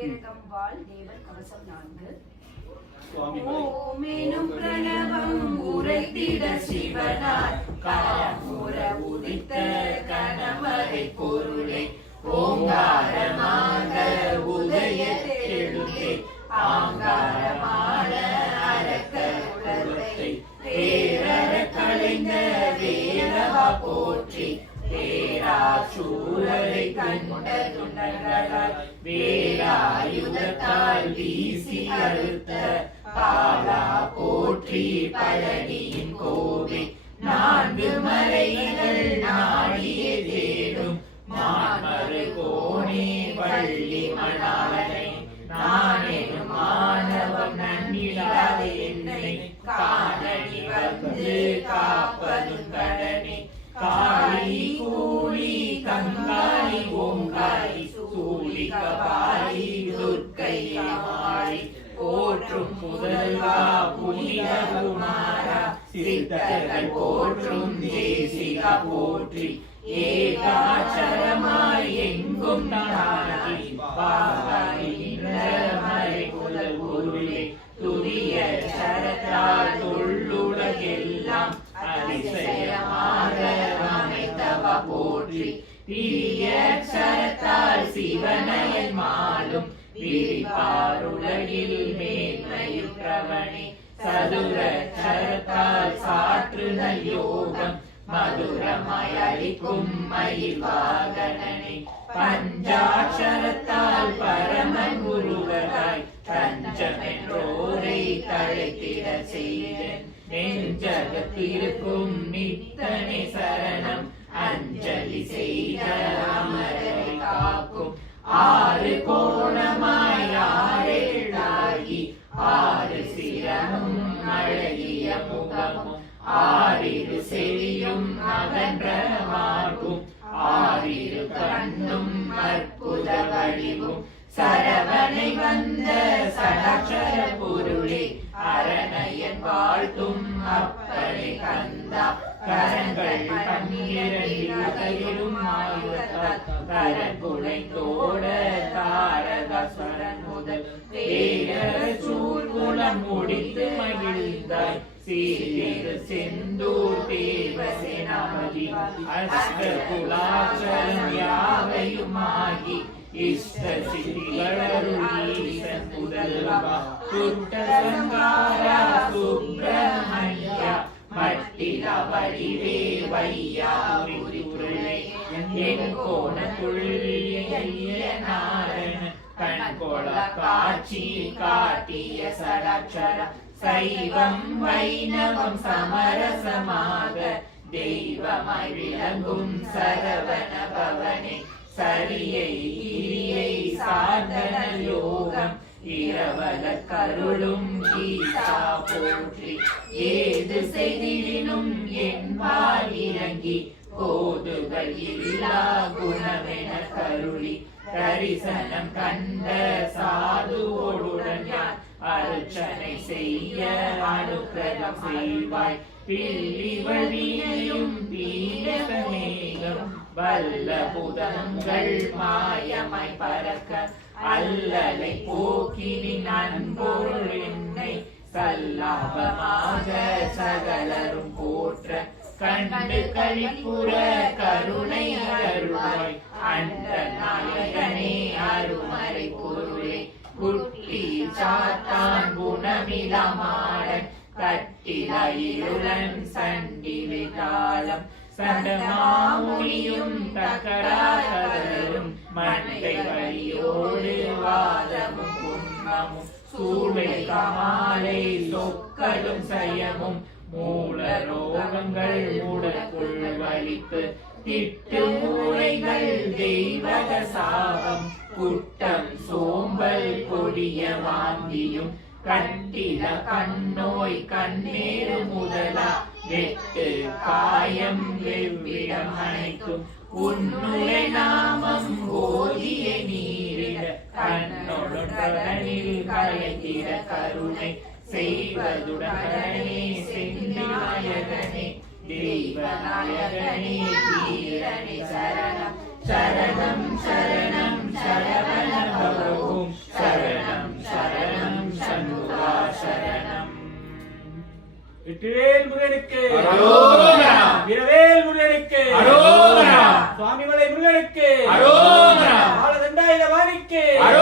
பேரகம் வாழ் தேவர் கவசம் 4 ஓமெனும் பிரணவம் உரைத்திட சிவனார் கரமுற உதித்த கணமறை பொருளை ஓங்காரமாக உதயத்தெழுந்தே ஆங்காரமான அரக்க குலத்தை பேரற கலைந்த வேலவா போற்றி பேராசூரரை கண்ட துண்டங்களால் வேலாயுதத்தால் வீசி அறுத்த பாலா போற்றி பழனியின் கோவை 4 மலைகள் நாடிய தேடும் மாமரு கோணே வள்ளி மணாலனை நானெனும் மாணவம் நன்னிடாத என்னை காணி வந்து காப்பதும் கடனே காளி கூலி கங்காளி ஓங்காளி சூலி கபாலி துர்க்கை மாளி போற்றும் முதல்வா புனித குமாரா சித்தர்கள் போற்றும் தேசிகா போற்றி ஏகாட்சரமாய் எங்கும் நாடி பாகாயின்ற மறை குலல் குருளே துரிய சரத்தால் தொள்ளுலகெல்லாம் அதிசயமாக அமைத்தவா போற்றி தீய சரத்தால் சிவனயன் மாலும் விரிப்பாருலகில் மேன்மையுற்றவனே சதுர சரத்தால் சாற்றுதல் யோகம் மதுரமாய் அளிக்கும் மயில் வாகனனை பஞ்சாட்சரத்தால் பரமன் குருவராய் தஞ்சமென்றோரை தழைத்திட செய்தன் நெஞ்சகத்திருக்கும் நித்தனை சரணம் அஞ்சலி செய்த அமரரை காக்கும் 6 கோணமாய் 6 எழாகி 6 சிரமும் அழகிய முகமும் 6 செவியும் அகன்ற மார்பும் 6 கண்ணும் அற்புத வடிவும் சரவணை வந்த சடாட்சர பொருளே அரணையன் வாழ்த்தும் அப்பனை கந்தா கரங்கள் 12 கையிலும் ஆயுதத்தால் கரங்குளை தோட தாரகாசுரன் முதல் பேர சூர்குலம் முடித்து மகிழ்ந்தாய் சீர் செந்தூர் தேவசேனாபதி அஷ்ட குலாச்சலம் யாவையுமாகி இஷ்ட சித்திகளருளீசன் முதல்வா துட்ட சங்காரா சுப்பிரமணியா மட்டில வடிவே வையா உரிவுருளை என் கோணத்துள்ளிய நாரண கண்கொள காட்சி காட்டிய சடாட்சர சைவம் வைணவம் சமரசமாக தெய்வமாய் விளங்கும் சரவண பவனே சரியை கிரியை சாதன யோகம் இரவல கருளும் கீதா போற்றி ஏது செய்திடினும் என்பால் இறங்கி கோதுகள் இல்லா குணமென கருளி தரிசனம் கண்ட சாதுவோடுடன் யான் அர்ச்சனை செய்ய அனுக்கிரகம் செய்வாய் பில்லி வழியையும் பீடமேகம் வல்ல புதங்கள் மாயமாய் பறக்க அல்லலை போக்கினின் அன்பொருள் என்னை சல்லாபமாக சகலரும் போற்ற கண்டு கழிப்புற கருணை அருள்வாய் அண்ட நாயகனே அருமறை பொருளே குட்டி சாத்தான் குணமிலமாடன் கட்டில இருளன் சண்டிலை தாளம் சண்டமாமுனியும் தக்கராகரும் மண்டை வழியோடு வாதமும் குன்மமும் சூளை கமாலை சொக்கலும் சயமும் மூல ரோகங்கள் மூடக்குள் வலிப்பு திட்டு மூளைகள் தெய்வக சாபம் குட்டம் சோம்பல் கொடிய வாந்தியும் கட்டில கண்ணோய் கண்ணேறு முதலா வெட்டு காயம் வெவ்விடம் அனைத்தும் உன்னுடைய நாமம் ஓதிய நீரிட கண்ணொழுடனில் கலைத்திட கருணை செய்வதுடனே செந்திநாயகனே தெய்வநாயகனே வீரனே சரணம் சரணம் சரணம் சரவண பவம் சரணம். வெற்றிவேல் முருகனுக்கு அரோகரா. வீரவேல் முருகனுக்கு அரோகரா. சுவாமிமலை முருகனுக்கு அரோகரா. ஆலதண்டாயுதபாணிக்கு அரோகரா.